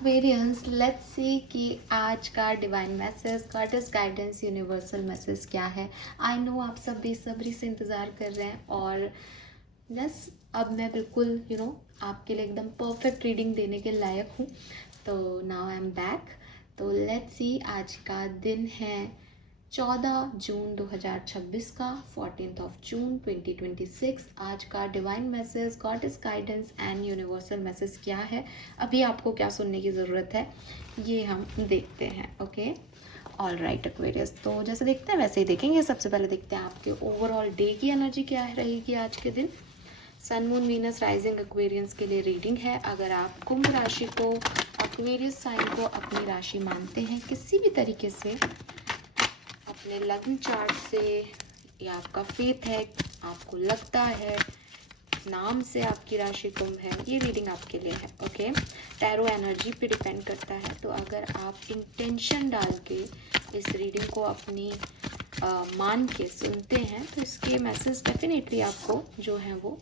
Aquarians, let's see कि आज का divine message, goddess guidance, universal message क्या है। आई नो आप सब बेसब्री से इंतज़ार कर रहे हैं और बस अब मैं बिल्कुल आपके लिए एकदम परफेक्ट रीडिंग देने के लायक हूँ। तो नाउ आई एम बैक। तो लेट्स सी, आज का दिन है 14 जून 2026 का, 14 जून 2026। आज का divine message, goddess guidance and universal message क्या है, अभी आपको क्या सुनने की ज़रूरत है, ये हम देखते हैं। ओके, ऑल राइट एक्वेरियस, तो जैसे देखते हैं वैसे ही देखेंगे। सबसे पहले देखते हैं आपके ओवरऑल डे की एनर्जी क्या रहेगी आज के दिन। सन, मून, वीनस, राइजिंग एक्वेरियंस के लिए रीडिंग है। अगर आप कुंभ राशि को, एक्वेरियस साइन को अपनी राशि मानते हैं किसी भी तरीके से, अपने लग्न चार्ट से, या आपका फेथ है, आपको लगता है नाम से आपकी राशि कुंभ है, ये रीडिंग आपके लिए है। ओके, टैरो एनर्जी पे डिपेंड करता है। तो अगर आप इंटेंशन डाल के इस रीडिंग को अपनी मान के सुनते हैं तो इसके मैसेज डेफिनेटली आपको जो है वो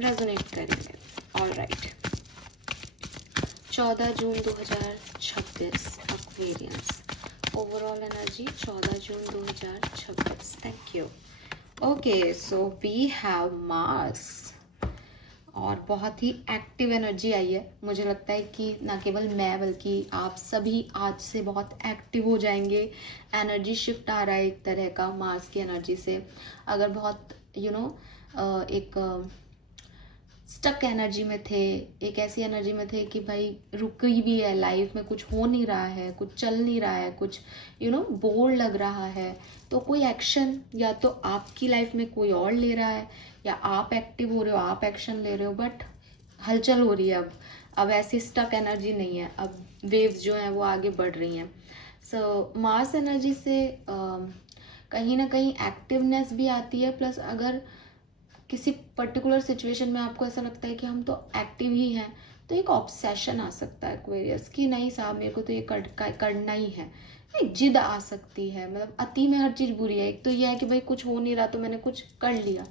रेजोनेट करेंगे। All right, 14 June 2026 Aquarians, overall energy 14 June 2026। Thank you. Okay, so we have Mars, और बहुत ही एक्टिव एनर्जी आई है। मुझे लगता है कि ना केवल मैं बल्कि आप सभी आज से बहुत एक्टिव हो जाएंगे। एनर्जी शिफ्ट आ रहा है एक तरह का मार्स की एनर्जी से। अगर बहुत एक स्टक एनर्जी में थे, एक ऐसी एनर्जी में थे कि भाई रुकी भी है लाइफ में, कुछ हो नहीं रहा है, कुछ चल नहीं रहा है, कुछ बोर लग रहा है, तो कोई एक्शन या तो आपकी लाइफ में कोई और ले रहा है या आप एक्टिव हो रहे हो, आप एक्शन ले रहे हो, बट हलचल हो रही है। अब ऐसी स्टक एनर्जी नहीं है, अब वेव्स जो हैं वो आगे बढ़ रही हैं। सो मार्स एनर्जी से कहीं ना कहीं एक्टिवनेस भी आती है, प्लस अगर किसी पर्टिकुलर सिचुएशन में आपको ऐसा लगता है कि हम तो एक्टिव ही हैं, तो एक ऑब्सेशन आ सकता है एक्वेरियस कि नहीं साहब मेरे को तो ये करना ही है। एक जिद आ सकती है, मतलब अति में हर चीज़ बुरी है। एक तो ये है कि भाई कुछ हो नहीं रहा तो मैंने कुछ कर लिया,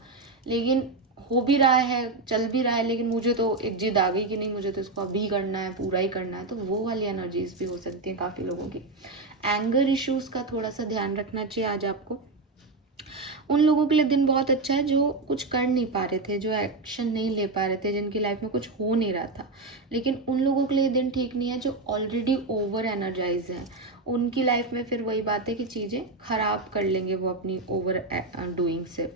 लेकिन हो भी रहा है, चल भी रहा है, लेकिन मुझे तो एक जिद आ गई कि नहीं मुझे तो इसको अभी करना है, पूरा ही करना है। तो वो वाली एनर्जीज भी हो सकती हैं काफ़ी लोगों की। एंगर इश्यूज का थोड़ा सा ध्यान रखना चाहिए आज आपको। उन लोगों के लिए दिन बहुत अच्छा है जो कुछ कर नहीं पा रहे थे, जो एक्शन नहीं ले पा रहे थे, जिनकी लाइफ में कुछ हो नहीं रहा था। लेकिन उन लोगों के लिए दिन ठीक नहीं है जो ऑलरेडी ओवर एनर्जाइज हैं। उनकी लाइफ में फिर वही बात है कि चीज़ें खराब कर लेंगे वो अपनी ओवर डूइंग से।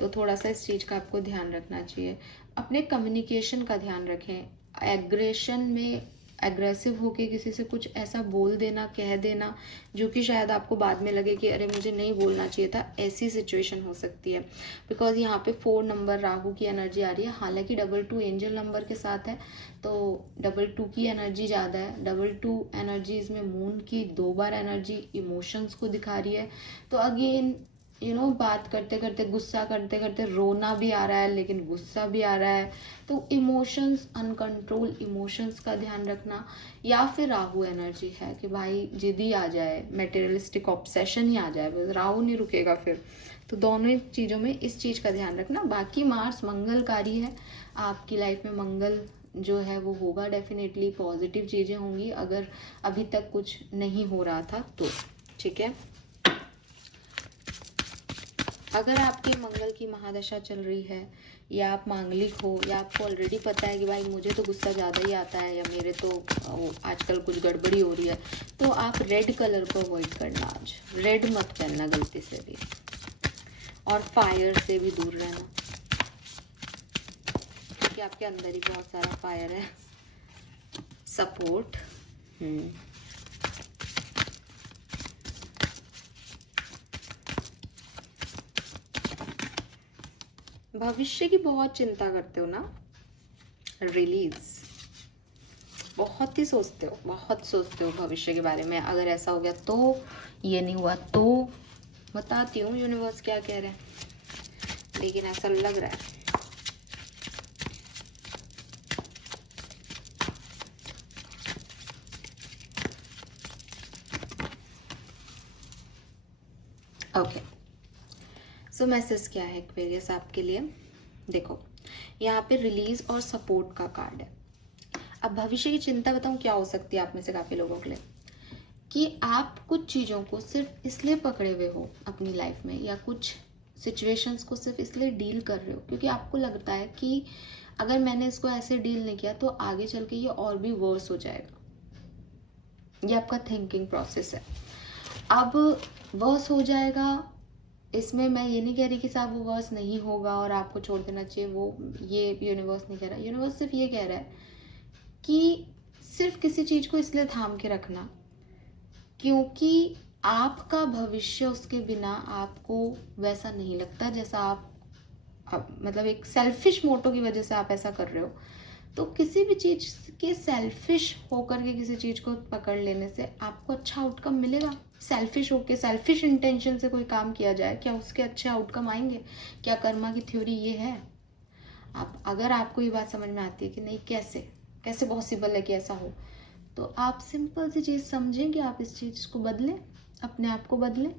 तो थोड़ा सा इस चीज़ का आपको ध्यान रखना चाहिए। अपने कम्युनिकेशन का ध्यान रखें। एग्रेशन में एग्रेसिव होके किसी से कुछ ऐसा बोल देना, कह देना जो कि शायद आपको बाद में लगे कि अरे मुझे नहीं बोलना चाहिए था, ऐसी सिचुएशन हो सकती है। बिकॉज यहाँ पे 4 नंबर राहु की एनर्जी आ रही है, हालांकि 22 एंजल नंबर के साथ है, तो 22 की एनर्जी ज़्यादा है। 22 एनर्जी इसमें मून की 2 बार एनर्जी इमोशंस को दिखा रही है। तो अगेन बात करते करते, गुस्सा करते करते रोना भी आ रहा है, लेकिन गुस्सा भी आ रहा है। तो इमोशंस, अनकंट्रोल इमोशंस का ध्यान रखना। या फिर राहु एनर्जी है कि भाई जिद ही आ जाए, मेटेरियलिस्टिक ऑब्सेशन ही आ जाए, बस राहु नहीं रुकेगा फिर। तो दोनों चीज़ों में इस चीज़ का ध्यान रखना। बाकी मार्स मंगलकारी है, आपकी लाइफ में मंगल जो है वो होगा, डेफिनेटली पॉजिटिव चीज़ें होंगी अगर अभी तक कुछ नहीं हो रहा था तो। ठीक है, अगर आपके मंगल की महादशा चल रही है, या आप मांगलिक हो, या आपको ऑलरेडी पता है कि भाई मुझे तो गुस्सा ज़्यादा ही आता है, या मेरे तो आजकल कुछ गड़बड़ी हो रही है, तो आप रेड कलर को अवॉइड करना। आज रेड मत पहनना गलती से भी, और फायर से भी दूर रहना, क्योंकि आपके अंदर ही बहुत सारा फायर है। सपोर्ट, भविष्य की बहुत चिंता करते हो ना, रिलीज बहुत ही सोचते हो, बहुत सोचते हो भविष्य के बारे में। अगर ऐसा हो गया तो, ये नहीं हुआ तो, बताती हूँ यूनिवर्स क्या कह रहे हैं, लेकिन ऐसा लग रहा है। ओके, सो मैसेज क्या है एक्वेरियस आपके लिए। देखो, यहाँ पे रिलीज और सपोर्ट का कार्ड है। अब भविष्य की चिंता बताऊं क्या हो सकती है आप में से काफी लोगों के लिए, कि आप कुछ चीजों को सिर्फ इसलिए पकड़े हुए हो अपनी लाइफ में, या कुछ सिचुएशंस को सिर्फ इसलिए डील कर रहे हो क्योंकि आपको लगता है कि अगर मैंने इसको ऐसे डील नहीं किया तो आगे चल के ये और भी वर्स हो जाएगा। ये आपका थिंकिंग प्रोसेस है। अब वर्स हो जाएगा, इसमें मैं ये नहीं कह रही कि साहब वो वर्स नहीं होगा और आपको छोड़ देना चाहिए, वो ये यूनिवर्स नहीं कह रहा। यूनिवर्स सिर्फ ये कह रहा है कि सिर्फ किसी चीज को इसलिए थाम के रखना क्योंकि आपका भविष्य उसके बिना आपको वैसा नहीं लगता जैसा आप मतलब एक सेल्फिश मोटो की वजह से आप ऐसा कर रहे हो। तो किसी भी चीज के सेल्फिश होकर के किसी चीज को पकड़ लेने से आपको अच्छा आउटकम मिलेगा। सेल्फिश होके सेल्फिश इंटेंशन से कोई काम किया जाए, क्या उसके अच्छे आउटकम आएंगे? क्या कर्मा की थ्योरी ये है? आप अगर आपको ये बात समझ में आती है कि नहीं कैसे कैसे पॉसिबल है कि ऐसा हो, तो आप सिंपल सी चीज समझें कि आप इस चीज को बदलें, अपने आप को बदलें।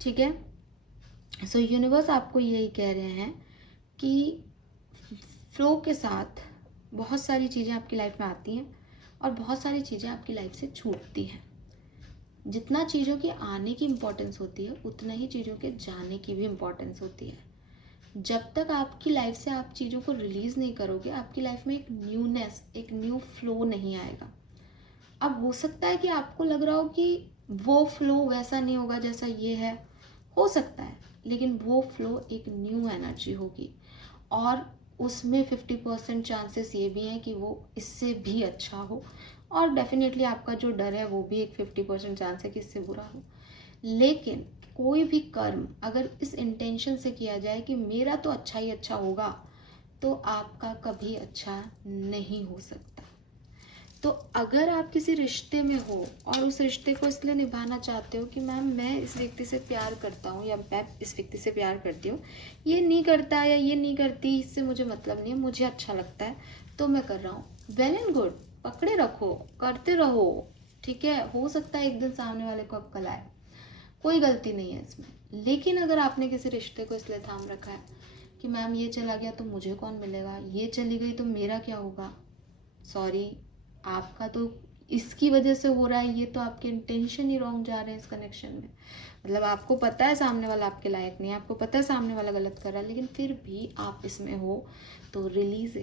ठीक है। सो यूनिवर्स आपको यही कह रहे हैं कि फ्लो के साथ बहुत सारी चीज़ें आपकी लाइफ में आती हैं और बहुत सारी चीज़ें आपकी लाइफ से छूटती हैं। जितना चीज़ों की आने की इम्पोर्टेंस होती है उतना ही चीज़ों के जाने की भी इम्पोर्टेंस होती है। जब तक आपकी लाइफ से आप चीज़ों को रिलीज़ नहीं करोगे, आपकी लाइफ में एक न्यूनेस, एक न्यू फ्लो नहीं आएगा। अब हो सकता है कि आपको लग रहा हो कि वो फ्लो वैसा नहीं होगा जैसा ये है, हो सकता है, लेकिन वो फ्लो एक न्यू एनर्जी होगी और उसमें 50% चांसेस ये भी हैं कि वो इससे भी अच्छा हो, और डेफिनेटली आपका जो डर है वो भी एक 50% चांस है कि इससे बुरा हो। लेकिन कोई भी कर्म अगर इस इंटेंशन से किया जाए कि मेरा तो अच्छा ही अच्छा होगा, तो आपका कभी अच्छा नहीं हो सकता। तो अगर आप किसी रिश्ते में हो और उस रिश्ते को इसलिए निभाना चाहते हो कि मैम मैं इस व्यक्ति से प्यार करता हूँ या मैं इस व्यक्ति से प्यार करती हूँ, ये नहीं करता या ये नहीं करती, इससे मुझे मतलब नहीं है, मुझे अच्छा लगता है तो मैं कर रहा हूँ, वेल एंड गुड, पकड़े रखो, करते रहो। ठीक है, हो सकता है एक दिन सामने वाले को अक्ल आए, कोई गलती नहीं है इसमें। लेकिन अगर आपने किसी रिश्ते को इसलिए थाम रखा है कि मैम ये चला गया तो मुझे कौन मिलेगा, ये चली गई तो मेरा क्या होगा, सॉरी, आपका तो इसकी वजह से हो रहा है, ये तो आपके इंटेंशन ही रॉन्ग जा रहे हैं इस कनेक्शन में। मतलब आपको पता है सामने वाला आपके लायक नहीं है, आपको पता है सामने वाला गलत कर रहा है, लेकिन फिर भी आप इसमें हो, तो रिलीज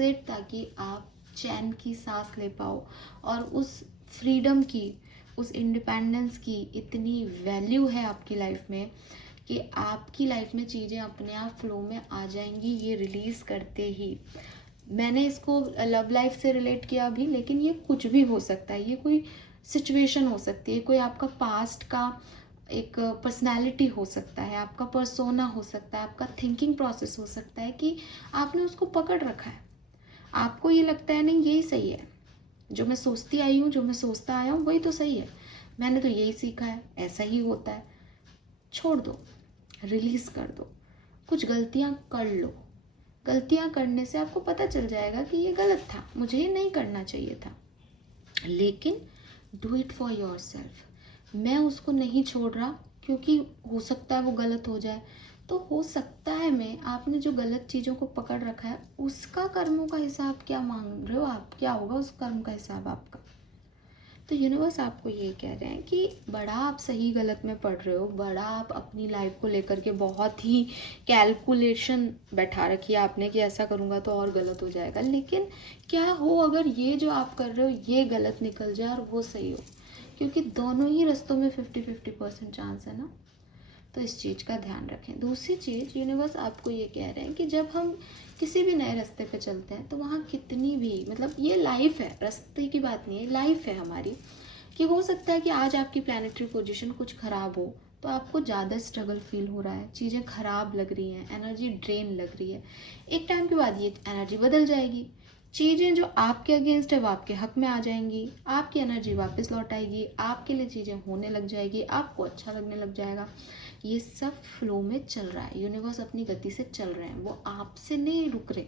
इट ताकि आप चैन की सांस ले पाओ और उस फ्रीडम की, उस इंडिपेंडेंस की इतनी वैल्यू है आपकी लाइफ में कि आपकी लाइफ में चीज़ें अपने आप फ्लो में आ जाएंगी ये रिलीज करते ही। मैंने इसको लव लाइफ से रिलेट किया अभी, लेकिन ये कुछ भी हो सकता है, ये कोई सिचुएशन हो सकती है, कोई आपका पास्ट का एक पर्सनैलिटी हो सकता है, आपका पर्सोना हो सकता है, आपका थिंकिंग प्रोसेस हो सकता है कि आपने उसको पकड़ रखा है। आपको ये लगता है नहीं यही सही है, जो मैं सोचती आई हूँ, जो मैं सोचता आया हूँ वही तो सही है, मैंने तो यही सीखा है, ऐसा ही होता है। छोड़ दो, रिलीज कर दो, कुछ गलतियाँ कर लो। गलतियाँ करने से आपको पता चल जाएगा कि ये गलत था, मुझे ये नहीं करना चाहिए था, लेकिन do it for your self. मैं उसको नहीं छोड़ रहा क्योंकि हो सकता है वो गलत हो जाए, तो हो सकता है मैं, आपने जो गलत चीज़ों को पकड़ रखा है उसका कर्मों का हिसाब क्या मांग रहे हो आप, क्या होगा उस कर्म का हिसाब आपका। तो यूनिवर्स आपको ये कह रहे हैं कि बड़ा आप सही गलत में पढ़ रहे हो, बड़ा आप अपनी लाइफ को लेकर के बहुत ही कैलकुलेशन बैठा रखी है आपने कि ऐसा करूँगा तो और गलत हो जाएगा, लेकिन क्या हो अगर ये जो आप कर रहे हो ये गलत निकल जाए और वो सही हो, क्योंकि दोनों ही रास्तों में 50-50% चांस है ना। तो इस चीज़ का ध्यान रखें। दूसरी चीज़, यूनिवर्स आपको ये कह रहे हैं कि जब हम किसी भी नए रास्ते पे चलते हैं तो वहाँ कितनी भी, मतलब ये लाइफ है, रास्ते की बात नहीं है, लाइफ है हमारी, कि हो सकता है कि आज आपकी प्लानिटरी पोजीशन कुछ ख़राब हो तो आपको ज़्यादा स्ट्रगल फील हो रहा है, चीज़ें ख़राब लग रही हैं, एनर्जी ड्रेन लग रही है। एक टाइम के बाद ये एनर्जी बदल जाएगी, चीज़ें जो आपके अगेंस्ट है वो आपके हक में आ जाएंगी, आपकी एनर्जी वापस लौट आएगी, आपके लिए चीज़ें होने लग जाएगी, आपको अच्छा लगने लग जाएगा। ये सब फ्लो में चल रहा है, यूनिवर्स अपनी गति से चल रहे हैं, वो आपसे नहीं रुक रहे,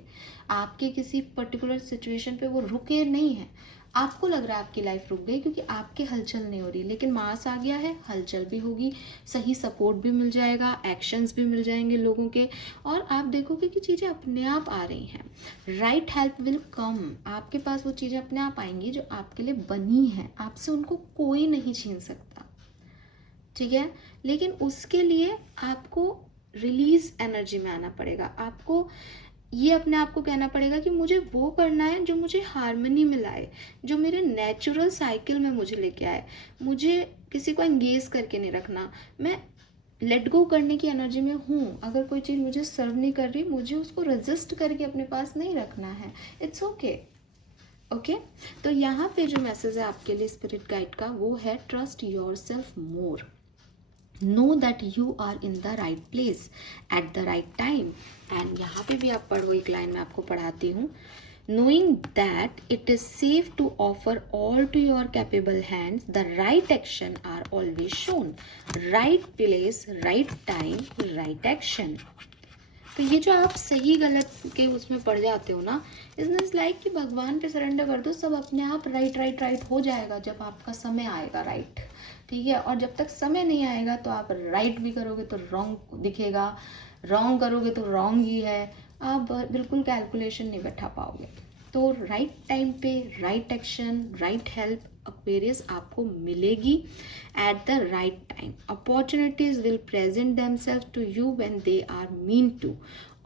आपके किसी पर्टिकुलर सिचुएशन पे वो रुके नहीं हैं, आपको लग रहा है आपकी लाइफ रुक गई क्योंकि आपके हलचल नहीं हो रही, लेकिन मार्स आ गया है, हलचल भी होगी, सही सपोर्ट भी मिल जाएगा, एक्शंस भी मिल जाएंगे लोगों के, और आप देखोगे कि चीज़ें अपने आप आ रही हैं। राइट हेल्प विल कम, आपके पास वो चीज़ें अपने आप आएंगी जो आपके लिए बनी हैं, आपसे उनको कोई नहीं छीन सकता, ठीक है। लेकिन उसके लिए आपको रिलीज एनर्जी में आना पड़ेगा, आपको ये अपने आप को कहना पड़ेगा कि मुझे वो करना है जो मुझे हार्मनी में लाए, जो मेरे नेचुरल साइकिल में मुझे लेके आए। मुझे किसी को एंगेज करके नहीं रखना, मैं लेट गो करने की एनर्जी में हूँ। अगर कोई चीज़ मुझे सर्व नहीं कर रही, मुझे उसको रेजिस्ट करके अपने पास नहीं रखना है। It's okay, okay. तो यहाँ पे जो मैसेज है आपके लिए स्पिरिट गाइड का, वो है trust your self more, know that you are in the right place at the right time. And यहाँ पे भी आप पढ़ो, एक लाइन में आपको पढ़ाती हूँ, knowing that it is safe to offer all to your capable hands, the right action are always shown, right place, right time, right action। तो ये जो आप सही गलत के उसमें पड़ जाते हो ना, इट्स लाइक कि भगवान पे सरेंडर कर दो, सब अपने आप राइट राइट राइट हो जाएगा जब आपका समय आएगा, राइट, ठीक है। और जब तक समय नहीं आएगा तो आप राइट भी करोगे तो रॉन्ग दिखेगा, रॉन्ग करोगे तो रॉन्ग ही है, आप बिल्कुल कैलकुलेशन नहीं बैठा पाओगे। तो राइट टाइम पे right action, right help Aquarius आपको मिलेगी at the right time. Opportunities will present themselves to you when they are meant to,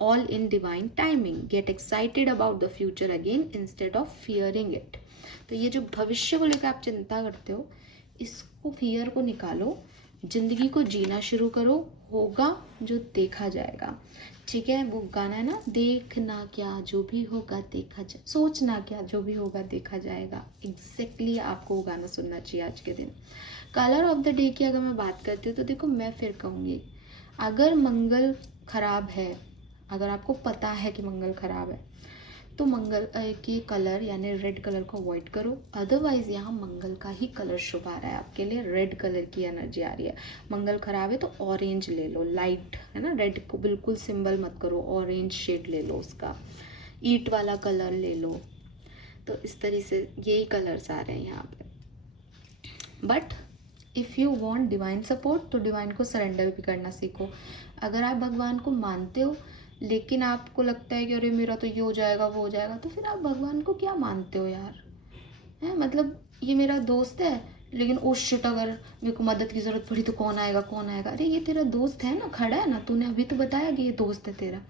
all in divine timing. Get excited about the future again instead of fearing it. तो ये जो भविष्य को लेकर आप चिंता करते हो, इसको फियर को निकालो, जिंदगी को जीना शुरू करो, होगा जो देखा जाएगा, ठीक है। वो गाना है ना, देखना क्या जो भी होगा देखा जाए, सोचना क्या जो भी होगा देखा जाएगा। एग्जैक्टली आपको वो गाना सुनना चाहिए आज के दिन। कलर ऑफ द डे की अगर मैं बात करती हूँ तो देखो, मैं फिर कहूँगी, अगर मंगल खराब है, अगर आपको पता है कि मंगल खराब है, तो मंगल की कलर यानी रेड कलर को अवॉइड करो। अदरवाइज यहाँ मंगल का ही कलर शुभ आ रहा है आपके लिए, रेड कलर की एनर्जी आ रही है। मंगल खराब है तो ऑरेंज ले लो, लाइट है ना, रेड को बिल्कुल सिंबल मत करो, ऑरेंज शेड ले लो उसका, ईट वाला कलर ले लो। तो इस तरह से यही कलर्स आ रहे हैं यहाँ पे। But if you want divine support तो डिवाइन को सरेंडर भी करना सीखो। अगर आप भगवान को मानते हो लेकिन आपको लगता है कि अरे मेरा तो ये हो जाएगा वो हो जाएगा, तो फिर आप भगवान को क्या मानते हो यार, है मतलब ये मेरा दोस्त है लेकिन ओ शिट, अगर मेरे को मदद की ज़रूरत पड़ी तो कौन आएगा कौन आएगा। अरे ये तेरा दोस्त है ना, खड़ा है ना, तूने अभी तो बताया कि ये दोस्त है तेरा।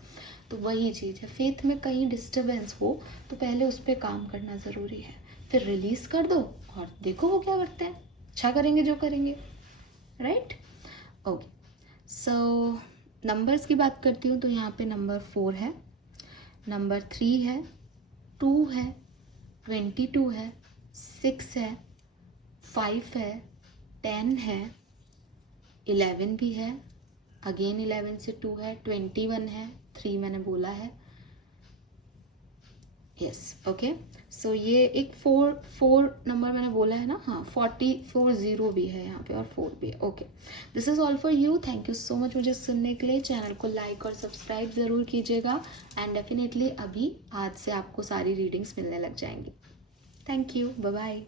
तो वही चीज़ है, फेथ में कहीं डिस्टर्बेंस हो तो पहले उस पर काम करना ज़रूरी है, फिर रिलीज़ कर दो और देखो वो क्या करते हैं, अच्छा करेंगे जो करेंगे, राइट। ओके, सो नंबर्स की बात करती हूँ तो यहाँ पे नंबर 4 है, नंबर 3 है, 2 है, 22 है, 6 है, 5 है, 10 है, 11 भी है, अगेन 11 से 2 है, 21 है, 3 मैंने बोला है, यस ओके। सो ये एक 4 नंबर मैंने बोला है ना, हाँ 40 भी है यहाँ पे और 4 भी है, okay. This is all for you, thank you so much मुझे सुनने के लिए। चैनल को लाइक और सब्सक्राइब ज़रूर कीजिएगा एंड डेफिनेटली अभी आज से आपको सारी रीडिंग्स मिलने लग जाएंगी। Thank you, bye bye.